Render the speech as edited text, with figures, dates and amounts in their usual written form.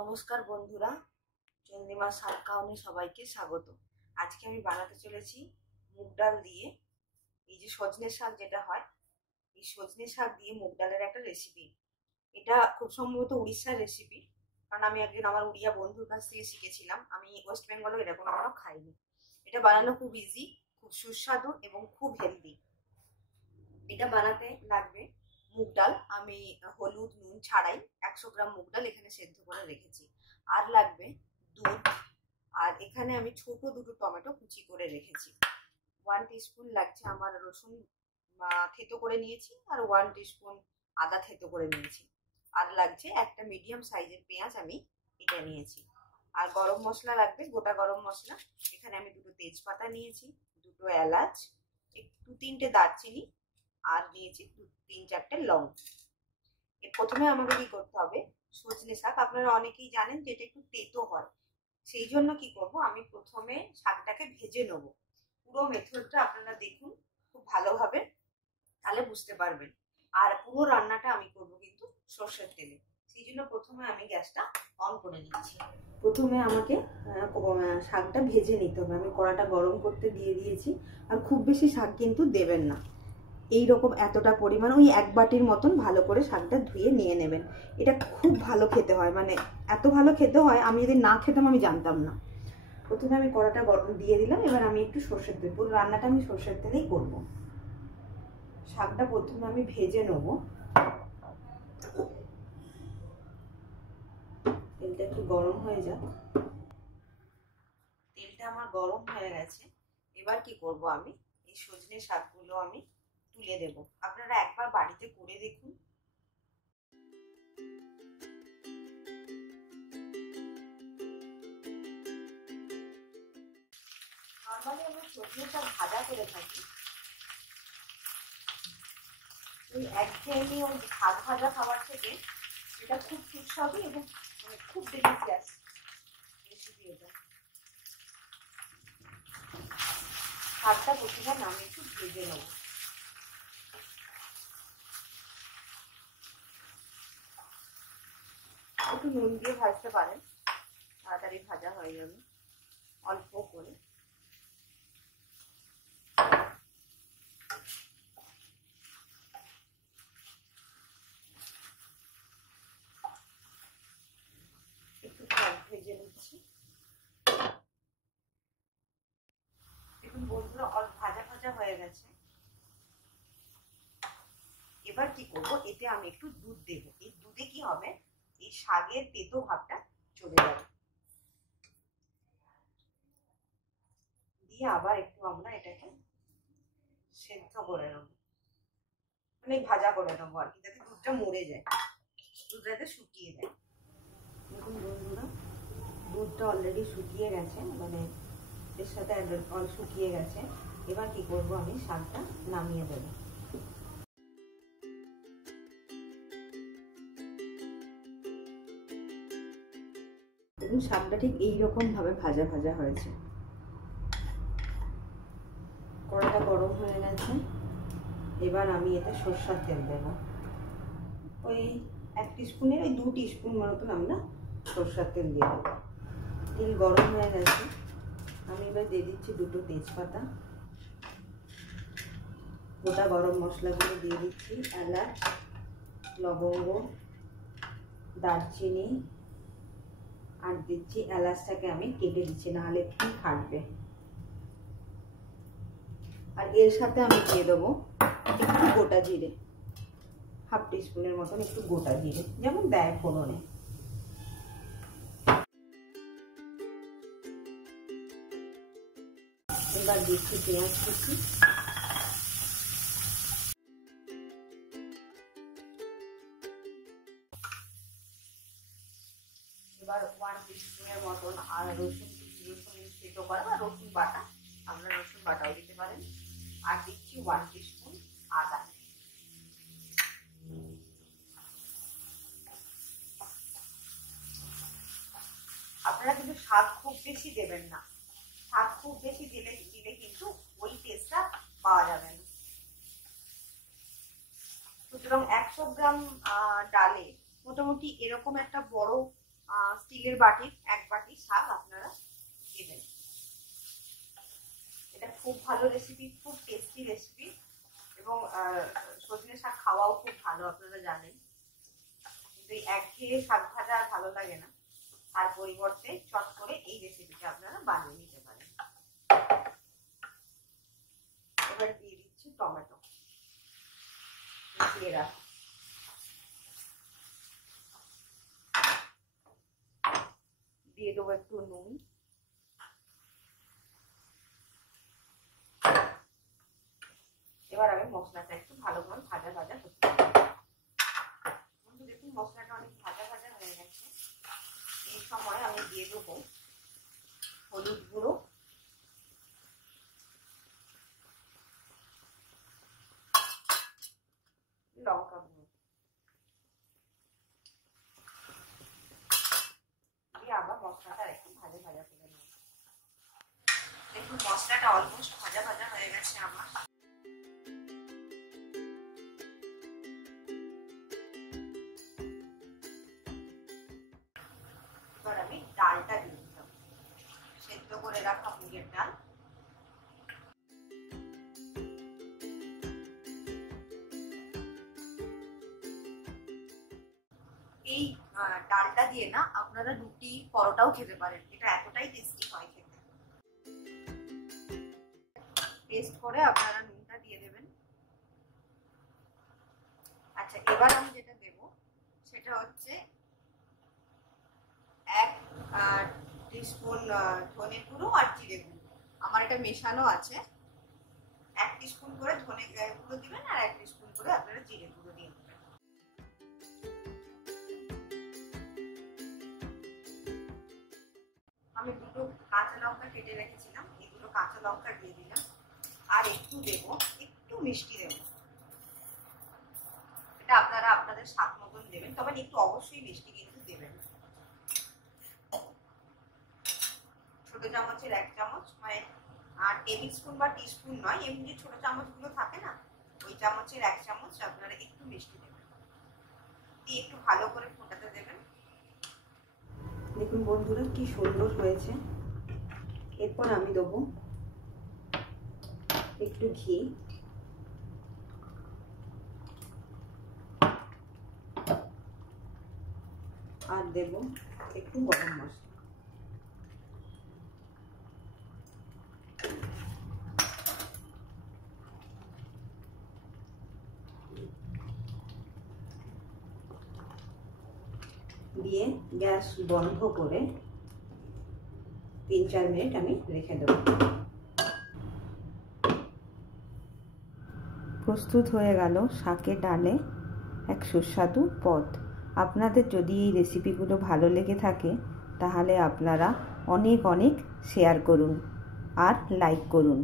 নমস্কার বন্ধুরা, চন্দ্রিমা শাক খাওয়ানে সবাইকে স্বাগত। আজকে আমি বানাতে চলেছি মুগ ডাল দিয়ে এই যে সজনে শাক যেটা হয়, এই সজনে শাক দিয়ে মুগ ডালের একটা রেসিপি। এটা খুব সম্ভবত উড়িষ্যার রেসিপি, কারণ আমি একদিন আমার উড়িয়া বন্ধুর কাছ থেকে শিখেছিলাম। আমি ওয়েস্ট বেঙ্গলে এটা কোনোদিনও খাইনি। এটা বানানো খুব ইজি, খুব সুস্বাদু এবং খুব হেলদি। এটা বানাতে লাগবে মুগ ডাল। আমি হলুদ নুন ছাড়াই 100 গ্রাম মুগ ডাল এখানে সেদ্ধ করে রেখেছি। আর লাগবে দুধ, আর এখানে আমি ছোট দুটো টমেটো কুচি করে রেখেছি। 1 টিস্পুন লাগছে আমার রসুন থেতো করে নিয়েছি, আর 1 টিস্পুন আদা থেতো করে নিয়েছি। আর লাগছে একটা মিডিয়াম সাইজের পেঁয়াজ, আমি এটা নিয়েছি। আর গরম মশলা লাগবে, গোটা গরম মশলা। এখানে আমি দুটো তেজপাতা নিয়েছি, দুটো এলাচ, একটু 3টে দারচিনি, আর নিয়েছি 3-4টে লং। প্রথমে আমাকে কি করতে হবে, সজনে শাক আপনারা অনেকেই জানেন যে এটা একটু তেতো হয়। সেই জন্য কি করব, আমি প্রথমে শাকটাকে ভেজে নেব। পুরো মেথডটা আপনারা দেখুন খুব ভালোভাবে, তাহলে বুঝতে পারবেন। আর পুরো রান্নাটা আমি করব কিন্তু সর্ষের তেলে। সেই জন্য প্রথমে আমি গ্যাসটা অন করে নিচ্ছি। প্রথমে আমাকে শাকটা ভেজে নিতে হবে। আমি কড়াটা গরম করতে দিয়ে দিয়েছি। আর খুব বেশি শাক কিন্তু দেবেন না, এইরকম এতটা পরিমাণ, ওই 1 বাটির মতন ভালো করে শাকটা ধুয়ে নিয়ে নেবেন। এটা খুব ভালো খেতে হয়, মানে এত ভালো খেতে হয়, আমি যদি না খেতাম আমি জানতাম না। প্রথমে আমি কড়াটা গরম দিয়ে দিলাম। এবার আমি একটু সর্ষের তেল, পুরো রান্নাটা আমি সর্ষের তেলেই করব। শাকটা প্রথমে আমি ভেজে নেব। তেলটা একটু গরম হয়ে যাক। তেলটা আমার গরম হয়ে গেছে। এবার কি করব, আমি এই সজনে শাকগুলো আমি তুলে দেব। আপনারা একবার বাড়িতে করে দেখুন। নর্মালি আমরা সজনে শাক ভাজা করে থাকি। ওই একঘেয়েমি ওই শাক ভাজা খাবার থেকে এটা খুব সুস্বাদু এবং মানে খুব ডেলিশিয়াস রেসিপি এটা। শাকটা প্রথমে আমি একটু ভেজে নেব। একটু নুন দিয়ে ভাজতে পারেন, তাড়াতাড়ি ভাজা হয়ে যাবে। অল্প করে একটু ভেজে নিচ্ছি। দেখুন বন্ধুরা, অল্প ভাজা ভাজা হয়ে গেছে। এবার কি করব, এতে আমি একটু দুধ দেব। এই দুধে কি হবে, এই শাকের তেতো ভাবটা চলে যাবে। দিয়ে আবার একটু আমরা এটাকে সেদ্ধ করে নেব, মানে ভাজা করে নেবো আর কি, যাতে দুধটা মরে যায়, দুধটা যাতে শুকিয়ে যায়। দেখুন বন্ধুরা, দুধটা অলরেডি শুকিয়ে গেছে, মানে এর সাথে শুকিয়ে গেছে। এবার কি করব, আমি শাকটা নামিয়ে দেবো। দেখুন শাকটা ঠিক এইরকম ভাবে ভাজা ভাজা হয়েছে। কড়াটা গরম হয়ে গেছে। এবার আমি এতে সরষের তেল দেবো। ওই 1 টিস্পুনের ওই 2 টিস্পুন মতন আমরা সরষের তেল দিয়ে দেবো। তেল গরম হয়ে গেছে। আমি এবার দিয়ে দিচ্ছি দুটো তেজপাতা, গোটা গরম মশলাগুলো দিয়ে দিচ্ছি, এলাচ, লবঙ্গ, দারচিনি, আর দিচ্ছি এলাচটাকে আমি কেটে দিচ্ছি, নাহলে কি ফাটবে। আর এর সাথে আমি দিয়ে দেবো একটু গোটা জিরে, 1/2 টিস্পুনের মতন একটু গোটা জিরে, যেমন দেয় ফোড়নে। এবার দিচ্ছি পেঁয়াজ কুচি, এবার 1 টিস্পুনের মতন আর রসুন থেতো করা বা রসুন বাটা, আপনারা রসুন বাটাও দিতে পারেন। আর দিচ্ছি 1 টিস্পুন আদা। আপনারা কিন্তু শাক খুব বেশি দেবেন না, শাক খুব বেশি দিলে কিন্তু ওই টেস্টটা পাওয়া যাবে না। সুতরাং 100 গ্রাম ডালে মোটামুটি এরকম একটা বড় স্টিলের বাটির 1 বাটি শাক আপনারা দেবেন। এটা খুব ভালো রেসিপি, খুব টেস্টি রেসিপি, এবং সজনে শাক খাওয়াও খুব ভালো, আপনারা জানেন। কিন্তু এই একঘেয়ে শাক ভাজা আর ভালো লাগে না, তার পরিবর্তে চট করে এই রেসিপিটা আপনারা বানিয়ে নিতে পারেন। এবার দিয়ে দিচ্ছি টমেটো, দিয়ে রাখো, দিয়ে দেবো একটু নুন, এবার আমি মশলাটা একটু ভালো করে ভাজা ভাজা করতে হবে। দেখুন মশলাটা অনেক ভাজা ভাজা হয়ে গেছে। এই সময় আমি দিয়ে দেবো হলুদ গুঁড়ো, লঙ্কা গুঁড়ো দিয়ে আবার মশলাটা একটু ভাজা ভাজা করে নেব। দেখুন মশলাটা অলমোস্ট ভাজা ভাজা হয়ে গেছে আমার। এবার আমি ডালটা দিয়ে দিলাম, সেদ্ধ করে রাখা মুগের ডাল। এই ডালটা দিয়ে না আপনারা রুটি পরোটাও খেতে পারেন, এটা এতটাই টেস্টি হয় খেতে। টেস্ট করে আপনারা নুনটা দিয়ে দেবেন। আচ্ছা, এবার আমি যেটা দেব সেটা হচ্ছে 1 টিস্পুন ধনে গুঁড়ো আর জিরে গুঁড়ো। আমার এটা মেশানো আছে। 1 টিস্পুন করে ধনে গুঁড়ো দিবেন আর 1 টিস্পুন করে আপনারা জিরে গুঁড়ো দিয়ে দেবেন। আমি 2টো কাঁচা লঙ্কা কেটে রেখেছিলাম, এই 2টো কাঁচা লঙ্কা দিয়ে দিলাম। আর একটু দেব, একটু মিষ্টি দেব, এটা আপনারা আপনাদের স্বাদ মতন দেবেন, তবে একটু অবশ্যই মিষ্টি কিন্তু দেবেন। ছোট চামচের 1 চামচ, মানে টেবিল স্পুন বা টিস্পুন নয়, এমনি যে ছোট চামচগুলো থাকে না, ওই চামচের 1 চামচ আপনারা একটু মিষ্টি দেবেন, দিয়ে একটু ভালো করে ফোটাতে দেবেন। দেখুন বন্ধুরা কি সুন্দর হয়েছে। এরপর আমি দেবো একটু ঘি, আর দেব একটু গরম মশলা। দিয়ে গ্যাস বন্ধ করে 3-4 মিনিট আমি রেখে দেব। প্রস্তুত হয়ে গেল শাকের ডালে এক সুস্বাদু পদ। আপনাদের যদি এই রেসিপিগুলো ভালো লেগে থাকে তাহলে আপনারা অনেক শেয়ার করুন আর লাইক করুন।